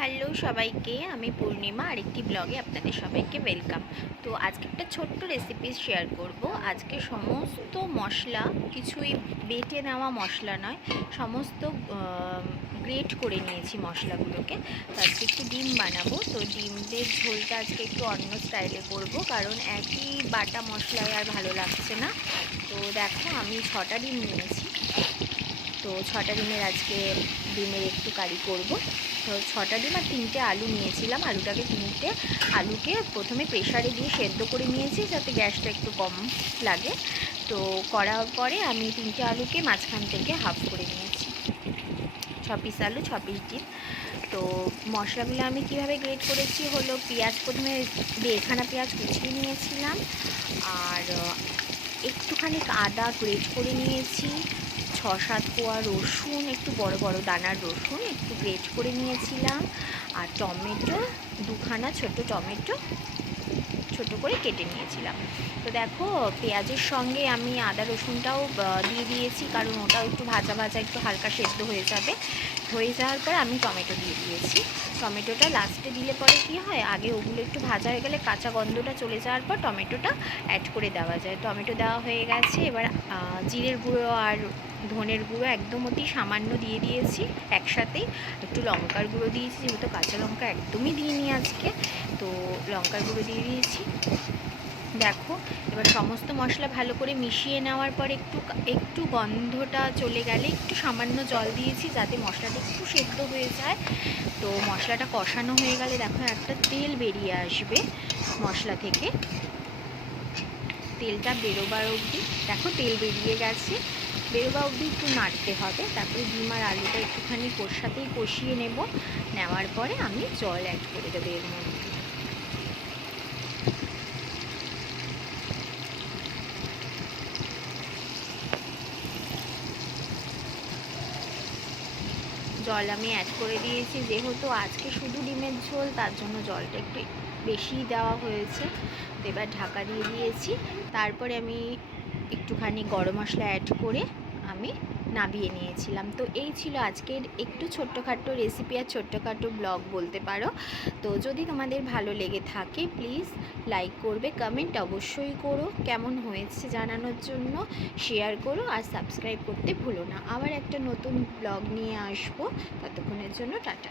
Hello সবাইকে, আমি পূর্ণিমা আরেকটি ব্লগে আপনাদের সবাইকে ওয়েলকাম। তো আজকে একটা ছোট্ট রেসিপি শেয়ার করব। আজকে সমস্ত মশলা, কিছুই বেটে নেওয়া মশলা নয়, সমস্ত গ্রেট করে নিয়েছি মশলাগুলোকে। তো আজকে একটু ডিম বানাবো। তো ডিমের ঝোলটা আজকে একটু অন্য স্টাইলে করব, কারণ একই বাটা মশলায় আর ভালো লাগছে না। তো দেখো, আমি 6টা ডিম নিয়েছি। তো 6টা ডিমের আজকে ডিমের একটু কারি করব। তো 6টা ডিম আর 3টে আলু নিয়েছিলাম। আলুকে প্রথমে প্রেসারে দিয়ে সেদ্ধ করে নিয়েছি, যাতে গ্যাসটা একটু কম লাগে। তো করার পরে আমি 3টে আলুকে মাঝখান থেকে হাফ করে নিয়েছি। 6 পিস আলু, 6 পিস ডিম। তো মশলাগুলো আমি কিভাবে গ্রেট করেছি হলো, পেঁয়াজ প্রথমে 1.5খানা পেঁয়াজ কুচিয়ে নিয়েছিলাম, আর একটুখানি আদা গ্রেট করে নিয়েছি, 6-7 কোয়া রসুন, একটু বড় বড় দানার রসুন একটু গ্রেট করে নিয়েছিলাম, আর টমেটো 2খানা ছোট টমেটো ছোট করে কেটে নিয়েছিলাম। তো দেখো, পেঁয়াজের সঙ্গে আমি আদা রসুনটাও দিয়ে দিয়েছি, কারণ ওটাও একটু ভাজা ভাজা, একটু হালকা সেদ্ধ হয়ে যাবে। হয়ে যাওয়ার পর আমি টমেটো দিয়ে দিয়েছি। টমেটোটা লাস্টে দিলে পরে কি হয়, আগে ওগুলো একটু ভাজা হয়ে গেলে কাঁচা গন্ধটা চলে যাওয়ার পর টমেটোটা অ্যাড করে দেওয়া যায়। টমেটো দেওয়া হয়ে গেছে। এবার জিরের গুঁড়ো আর ধনের গুঁড়ো একদম অতি সামান্য দিয়ে দিয়েছি একসাথেই। একটু লঙ্কার গুঁড়ো দিয়েছি, যেহেতু কাঁচা লঙ্কা একদমই দিইনি আজকে, তো লঙ্কার গুঁড়ো দিয়ে দিয়েছি। দেখো, এবার সমস্ত মশলা ভালো করে মিশিয়ে নেওয়ার পর একটু গন্ধটা চলে গেলে একটু সামান্য জল দিয়েছি, যাতে মশলাটা একটু সেদ্ধ হয়ে যায়। তো মশলাটা কষানো হয়ে গেলে দেখো একটা তেল বেরিয়ে আসবে মশলা থেকে। তেলটা বেরোবার অবধি, দেখো তেল বেরিয়ে গেছে, বেরোবা অবধি একটু নাড়তে হবে। তারপরে ডিম আর আলুটা একটুখানি সাথেই কষিয়ে নেওয়ার পরে আমি জল অ্যাড করে দেবো এর মধ্যে। জল আমি অ্যাড করে দিয়েছি, যেহেতু আজকে শুধু ডিমের ঝোল, তার জন্য জলটা একটু বেশিই দেওয়া হয়েছে। তো এবার ঢাকা দিয়ে দিয়েছি। তারপরে আমি একটুখানি গরম মশলা অ্যাড করে আমি নামিয়ে নিয়েছিলাম। তো এই ছিল আজকের একটু ছোট্টখাট্টো রেসিপি আর ছোট্টখাট্টো ব্লগ বলতে পারো। তো যদি তোমাদের ভালো লেগে থাকে, প্লিজ লাইক করবে, কমেন্ট অবশ্যই করো, কেমন হয়েছে জানানোর জন্য শেয়ার করো, আর সাবস্ক্রাইব করতে ভুলো না। আবার একটা নতুন ব্লগ নিয়ে আসবো। ততক্ষণের জন্য টাটা।